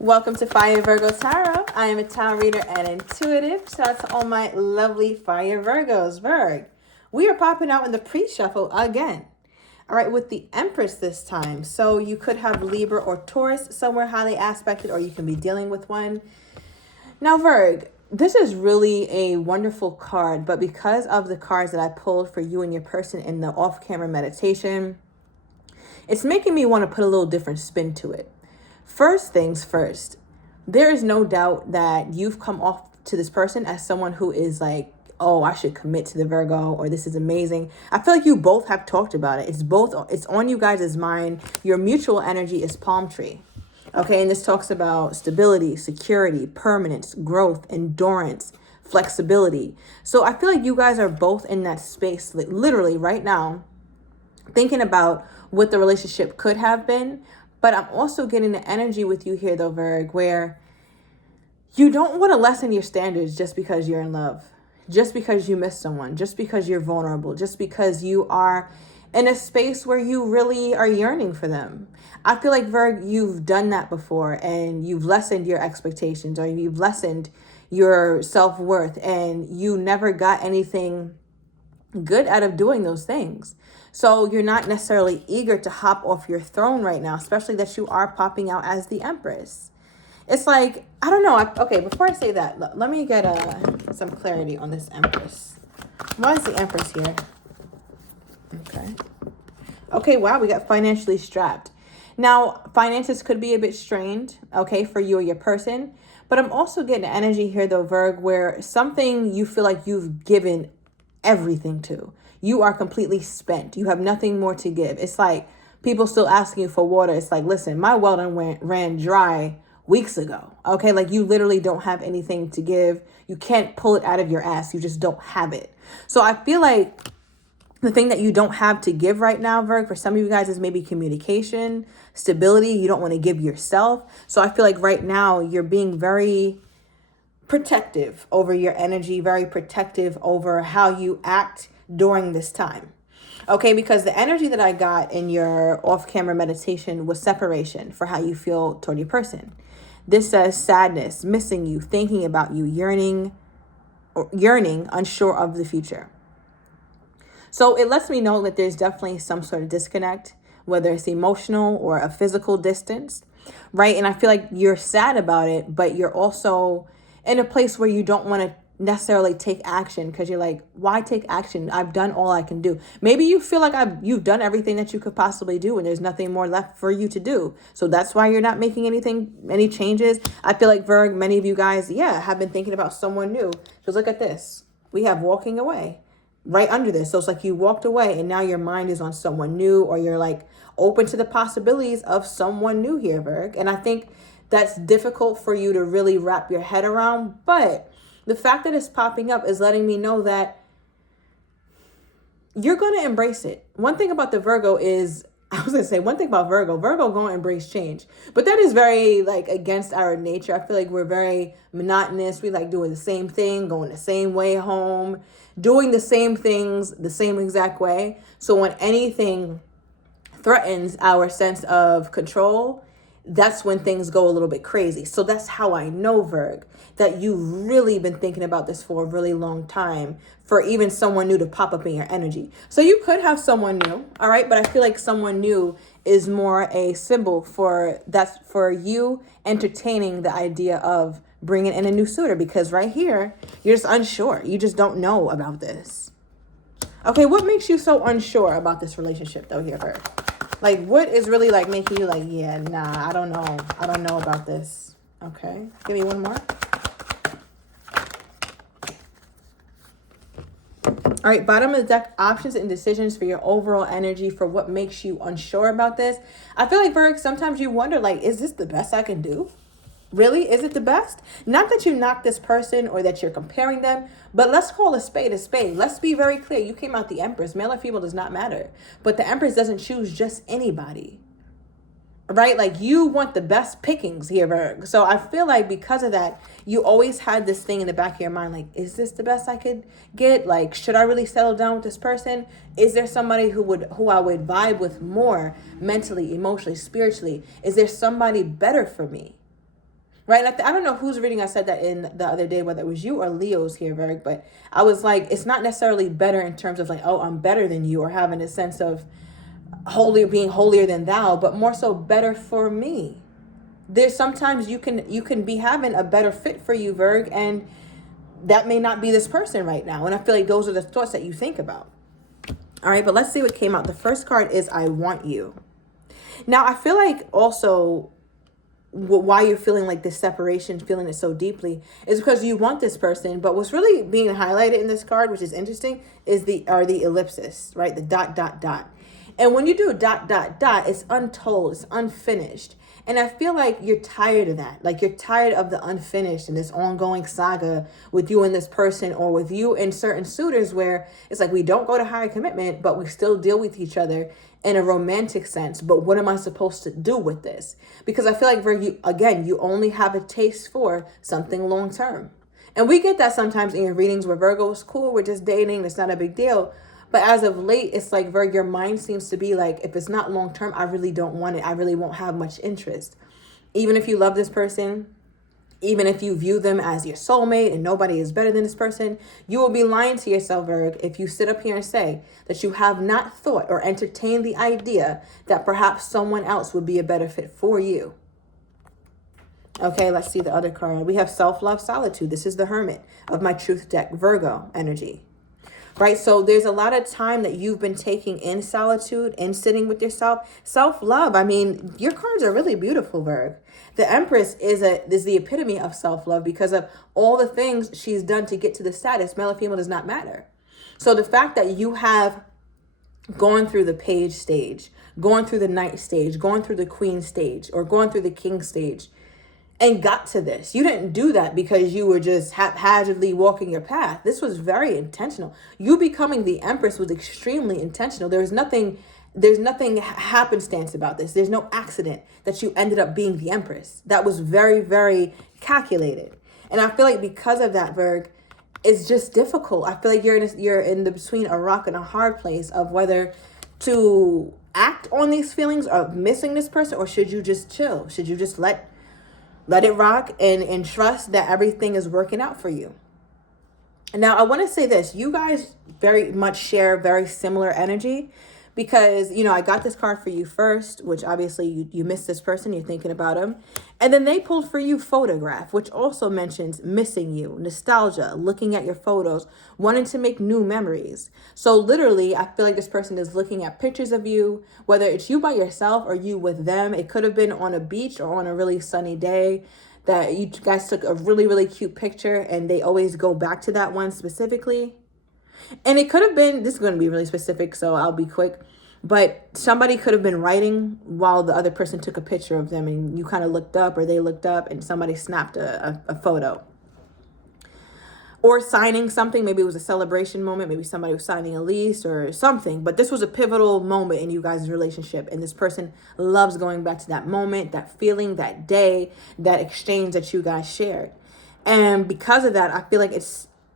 Welcome to Fire Virgo Tarot. I am a tarot reader and intuitive. Shout out to all my lovely Fire Virgos. We are popping out in the pre-shuffle again. All right, with the Empress this time. So you could have Libra or Taurus somewhere highly aspected, or you can be dealing with one. Now, Virg, this is really a wonderful card, but because of the cards that I pulled for you and your person in the off-camera meditation, it's making me want to put a little different spin to it. First things first, there is no doubt that you've come off to this person as someone who is like, oh, I should commit to the Virgo, or this is amazing. I feel like you both have talked about it. It's on you guys' mind. Your mutual energy is palm tree. Okay, and this talks about stability, security, permanence, growth, endurance, flexibility. So I feel like you guys are both in that space, like literally right now, thinking about what the relationship could have been. But I'm also getting the energy with you here, though, Virg, where you don't want to lessen your standards just because you're in love, just because you miss someone, just because you're vulnerable, just because you are in a space where you really are yearning for them. I feel like, Virg, you've done that before, and you've lessened your expectations, or you've lessened your self-worth, and you never got anything good out of doing those things. So you're not necessarily eager to hop off your throne right now, especially that you are popping out as the Empress. It's like, I don't know. Okay, before I say that, let me get some clarity on this Empress. Why is the Empress here? Okay, wow, we got financially strapped. Now, finances could be a bit strained, okay, for you or your person. But I'm also getting energy here, though, Virg, where something you feel like you've given everything to. You are completely spent. You have nothing more to give. It's like people still asking you for water. It's like, listen, my well done ran dry weeks ago. Okay, like you literally don't have anything to give. You can't pull it out of your ass. You just don't have it. So I feel like the thing that you don't have to give right now, Virg, for some of you guys is maybe communication, stability. You don't want to give yourself. So I feel like right now you're being very protective over your energy, very protective over how you act during this time. Okay, because the energy that I got in your off-camera meditation was separation for how you feel toward your person. This says sadness, missing you, thinking about you, yearning, unsure of the future. So it lets me know that there's definitely some sort of disconnect, whether it's emotional or a physical distance, right? And I feel like you're sad about it, but you're also in a place where you don't want to necessarily take action because you're like, why take action? I've done all I can do. Maybe you feel like you've done everything that you could possibly do and there's nothing more left for you to do. So that's why you're not making any changes. I feel like, Virg, many of you guys, have been thinking about someone new. Because look at this. We have walking away right under this. So it's like you walked away and now your mind is on someone new, or you're like open to the possibilities of someone new here, Virg. And I think that's difficult for you to really wrap your head around. But the fact that it's popping up is letting me know that you're going to embrace it. One thing about the Virgo is, Virgo going to embrace change. But that is very like against our nature. I feel like we're very monotonous. We like doing the same thing, going the same way home, doing the same things the same exact way. So when anything threatens our sense of control, that's when things go a little bit crazy. So that's how I know, Virg, that you've really been thinking about this for a really long time, for even someone new to pop up in your energy. So you could have someone new, all right? But I feel like someone new is more a symbol for you entertaining the idea of bringing in a new suitor, because right here, you're just unsure. You just don't know about this. Okay, what makes you so unsure about this relationship, though, here, Virg? Like, what is really, like, making you like, yeah, nah, I don't know. I don't know about this. Okay. Give me one more. All right, bottom of the deck, options and decisions for your overall energy for what makes you unsure about this. I feel like, Virg, sometimes you wonder, like, is this the best I can do? Really? Is it the best? Not that you knock this person or that you're comparing them, but let's call a spade a spade. Let's be very clear. You came out the Empress. Male or female does not matter. But the Empress doesn't choose just anybody. Right? Like, you want the best pickings here, Virg. So I feel like because of that, you always had this thing in the back of your mind, like, is this the best I could get? Like, should I really settle down with this person? Is there somebody who I would vibe with more mentally, emotionally, spiritually? Is there somebody better for me? right? And I don't know whose reading I said that in the other day, whether it was you or Leo's here, Virg, but I was like, it's not necessarily better in terms of like, oh, I'm better than you, or having a sense of being holier than thou, but more so better for me. There's sometimes you can be having a better fit for you, Virg, and that may not be this person right now. And I feel like those are the thoughts that you think about. All right, but let's see what came out. The first card is I want you. Now, I feel like also why you're feeling like this separation, feeling it so deeply, is because you want this person. But what's really being highlighted in this card, which is interesting, is the ellipsis, right? The dot, dot, dot. And when you do dot, dot, dot, it's untold, it's unfinished. And I feel like you're tired of that. Like you're tired of the unfinished and this ongoing saga with you and this person, or with you and certain suitors, where it's like we don't go to higher commitment, but we still deal with each other in a romantic sense. But what am I supposed to do with this? Because I feel like you only have a taste for something long term. And we get that sometimes in your readings where Virgo is cool, we're just dating, it's not a big deal. But as of late, it's like, Virgo, your mind seems to be like, if it's not long term, I really don't want it. I really won't have much interest. Even if you love this person, even if you view them as your soulmate and nobody is better than this person, you will be lying to yourself, Virgo, if you sit up here and say that you have not thought or entertained the idea that perhaps someone else would be a better fit for you. Okay, let's see the other card. We have self-love, solitude. This is the Hermit of my truth deck, Virgo energy. Right? So there's a lot of time that you've been taking in solitude and sitting with yourself. Self-love. I mean, your cards are really beautiful, Virg. The Empress is the epitome of self-love because of all the things she's done to get to the status. Male or female does not matter. So the fact that you have gone through the page stage, going through the knight stage, going through the queen stage, or going through the king stage, and got to this. You didn't do that because you were just haphazardly walking your path. This was very intentional. You becoming the Empress was extremely intentional. There's nothing happenstance about this. There's no accident that you ended up being the Empress. That was very, very calculated. And I feel like because of that, Virg, it's just difficult. I feel like you're in the between a rock and a hard place of whether to act on these feelings of missing this person, or should you just chill? Should you just let it rock and trust that everything is working out for you? Now, I want to say this. You guys very much share very similar energy because, I got this card for you first, which obviously you miss this person. You're thinking about him. And then they pulled for you photograph, which also mentions missing you, nostalgia, looking at your photos, wanting to make new memories. So literally, I feel like this person is looking at pictures of you, whether it's you by yourself or you with them. It could have been on a beach or on a really sunny day that you guys took a really, really cute picture, and they always go back to that one specifically. And it could have been, this is going to be really specific, so I'll be quick, but somebody could have been writing while the other person took a picture of them, and you kind of looked up, or they looked up, and somebody snapped a photo. Or signing something. Maybe it was a celebration moment. Maybe somebody was signing a lease or something. But this was a pivotal moment in you guys' relationship. And this person loves going back to that moment, that feeling, that day, that exchange that you guys shared. And because of that, I feel like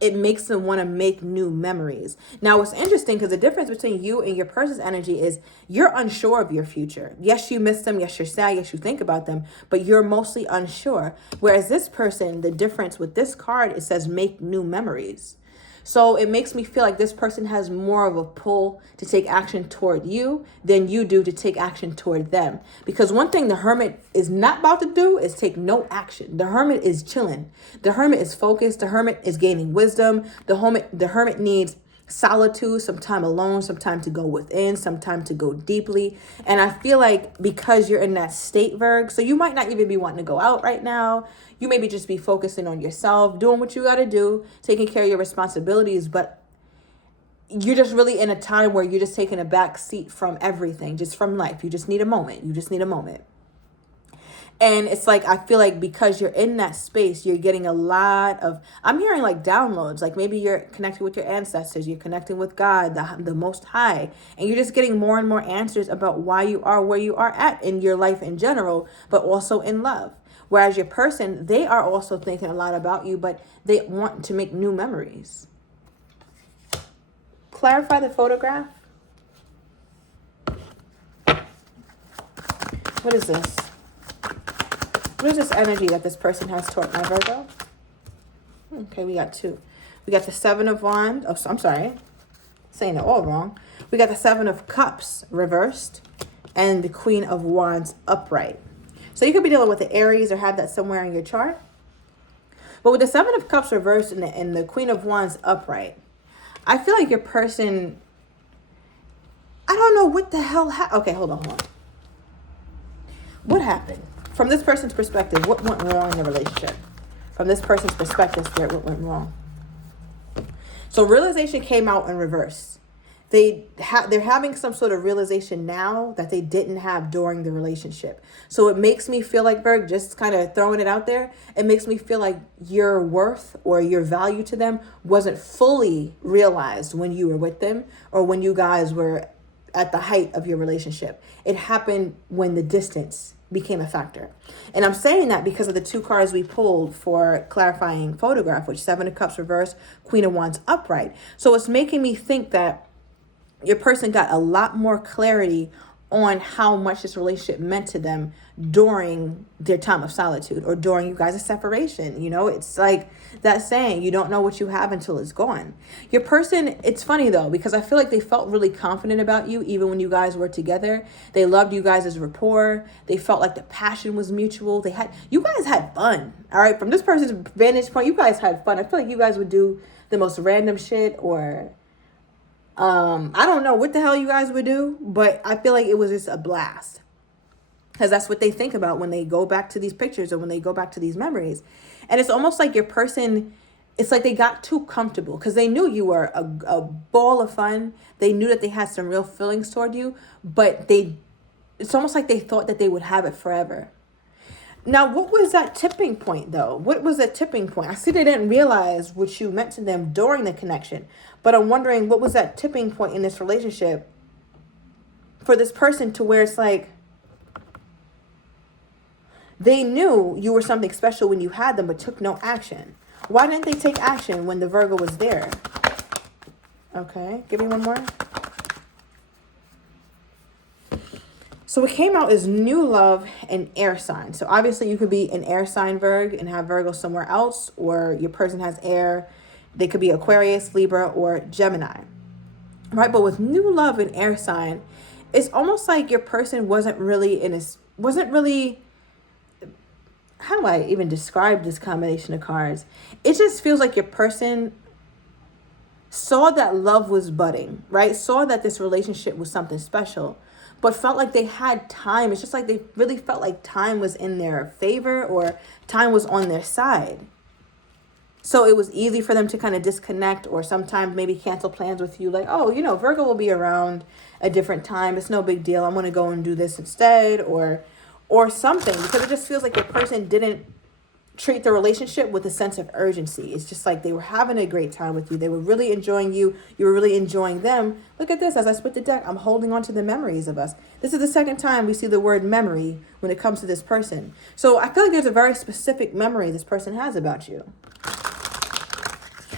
it makes them want to make new memories. Now, what's interesting, because the difference between you and your person's energy is you're unsure of your future. Yes, you miss them. Yes, you're sad. Yes, you think about them, but you're mostly unsure. Whereas this person, the difference with this card, it says make new memories. So it makes me feel like this person has more of a pull to take action toward you than you do to take action toward them. Because one thing the Hermit is not about to do is take no action. The Hermit is chilling. The Hermit is focused. The Hermit is gaining wisdom. The Hermit needs solitude, some time alone, some time to go within, some time to go deeply. And I feel like because you're in that state, Virg, so you might not even be wanting to go out right now. You maybe just be focusing on yourself, doing what you got to do, taking care of your responsibilities. But you're just really in a time where you're just taking a back seat from everything, just from life. You just need a moment. You just need a moment. And it's like, I feel like because you're in that space, you're getting a lot of, I'm hearing like downloads, like maybe you're connecting with your ancestors, you're connecting with God, the Most High, and you're just getting more and more answers about why you are where you are at in your life in general, but also in love. Whereas your person, they are also thinking a lot about you, but they want to make new memories. Clarify the photograph. What is this? What is this energy that this person has toward my Virgo? Okay, we got two. We got the Seven of Wands. Oh, I'm sorry. Saying it all wrong. We got the Seven of Cups reversed and the Queen of Wands upright. So you could be dealing with the Aries or have that somewhere in your chart. But with the Seven of Cups reversed and the Queen of Wands upright, I feel like your person, I don't know what the hell okay, hold on. What happened? From this person's perspective, what went wrong in the relationship? From this person's perspective, Spirit, what went wrong? So realization came out in reverse. They're having some sort of realization now that they didn't have during the relationship. So it makes me feel like, Virg, just kind of throwing it out there, it makes me feel like your worth or your value to them wasn't fully realized when you were with them or when you guys were at the height of your relationship. It happened when the distance became a factor. And I'm saying that because of the two cards we pulled for clarifying photograph, which Seven of Cups reversed, Queen of Wands upright. So it's making me think that your person got a lot more clarity on how much this relationship meant to them during their time of solitude or during you guys' separation. You know, it's like that saying, you don't know what you have until it's gone. Your person, it's funny though, because I feel like they felt really confident about you even when you guys were together. They loved you guys as rapport. They felt like the passion was mutual. You guys had fun. All right. From this person's vantage point, you guys had fun. I feel like you guys would do the most random shit or I don't know what the hell you guys would do, but I feel like it was just a blast. Because that's what they think about when they go back to these pictures or when they go back to these memories. And it's almost like your person, it's like they got too comfortable because they knew you were a ball of fun. They knew that they had some real feelings toward you, but it's almost like they thought that they would have it forever. Now, what was that tipping point, though? What was that tipping point? I see they didn't realize what you meant to them during the connection, but I'm wondering what was that tipping point in this relationship for this person to where it's like they knew you were something special when you had them, but took no action. Why didn't they take action when the Virgo was there? Okay, give me one more. So what came out is new love and air sign. So obviously you could be an air sign Virg and have Virgo somewhere else, or your person has air. They could be Aquarius, Libra, or Gemini. Right? But with new love and air sign, it's almost like your person wasn't really, how do I even describe this combination of cards? It just feels like your person saw that love was budding, right? Saw that this relationship was something special, but felt like they had time. It's just like they really felt like time was in their favor or time was on their side. So it was easy for them to kind of disconnect or sometimes maybe cancel plans with you. Like, oh, Virgo will be around a different time. It's no big deal. I'm going to go and do this instead or something. Because it just feels like your person didn't treat the relationship with a sense of urgency. It's just like they were having a great time with you. They were really enjoying you. You were really enjoying them. Look at this. As I split the deck, I'm holding on to the memories of us. This is the second time we see the word memory when it comes to this person. So I feel like there's a very specific memory this person has about you.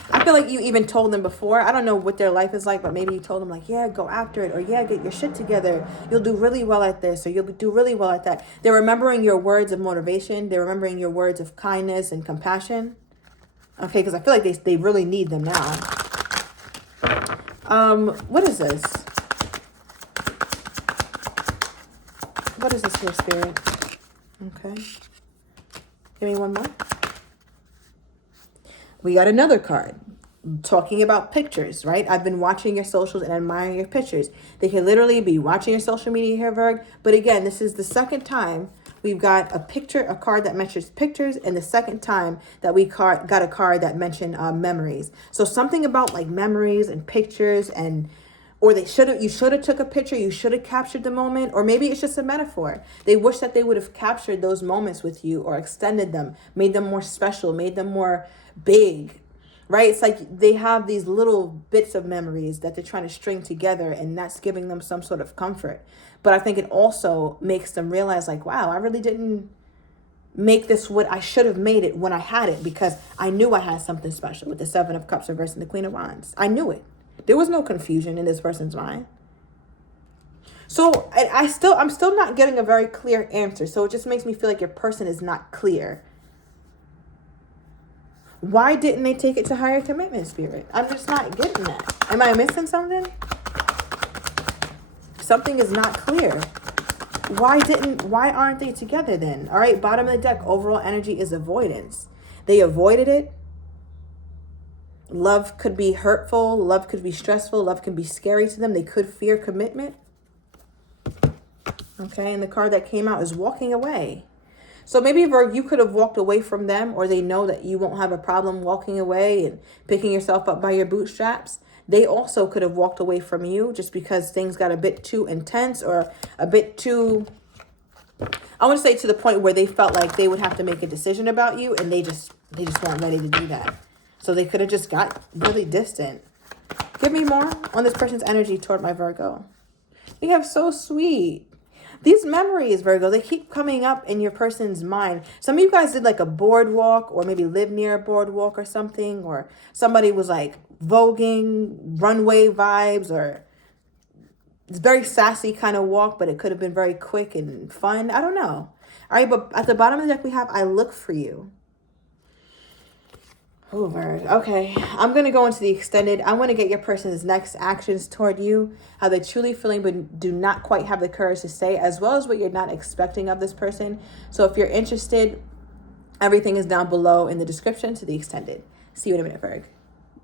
I feel like you even told them before. I don't know what their life is like, but maybe you told them like, yeah, go after it. Or yeah, get your shit together. You'll do really well at this. Or you'll do really well at that. They're remembering your words of motivation. They're remembering your words of kindness and compassion. Okay, because I feel like they really need them now. What is this? What is this here, Spirit? Okay. Give me one more. We got another card talking about pictures, right? I've been watching your socials and admiring your pictures. They can literally be watching your social media here, Virg. But again, this is the second time we've got a card that mentions pictures, and the second time that we got a card that mentioned memories. So something about like memories and pictures or you should have took a picture, you should have captured the moment, or maybe it's just a metaphor. They wish that they would have captured those moments with you or extended them, made them more special, made them more big, right? It's like they have these little bits of memories that they're trying to string together, and that's giving them some sort of comfort. But I think it also makes them realize like, wow, I really didn't make this what I should have made it when I had it, because I knew I had something special with the Seven of Cups reversed and the Queen of Wands. I knew it. There was no confusion in this person's mind. So I'm still not getting a very clear answer. So it just makes me feel like your person is not clear. Why didn't they take it to higher commitment, Spirit? I'm just not getting that. Am I missing something? Something is not clear. Why aren't they together then? All right, bottom of the deck, overall energy is avoidance. They avoided it. Love could be hurtful. Love could be stressful. Love can be scary to them. They could fear commitment. Okay, and the card that came out is walking away. So maybe, Virgo, you could have walked away from them, or they know that you won't have a problem walking away and picking yourself up by your bootstraps. They also could have walked away from you just because things got a bit too intense or a bit too, I want to say, to the point where they felt like they would have to make a decision about you, and they just weren't ready to do that. So they could have just got really distant. Give me more on this person's energy toward my Virgo. We have so sweet. These memories, Virgo, they keep coming up in your person's mind. Some of you guys did like a boardwalk, or maybe live near a boardwalk or something, or somebody was like voguing, runway vibes, or it's very sassy kind of walk, but it could have been very quick and fun. I don't know. All right, but at the bottom of the deck we have, I look for you. Oh, Virgo. Okay, I'm going to go into the extended. I want to get your person's next actions toward you, how they're truly feeling but do not quite have the courage to say, as well as what you're not expecting of this person. So if you're interested, everything is down below in the description to the extended. See you in a minute, Virgo.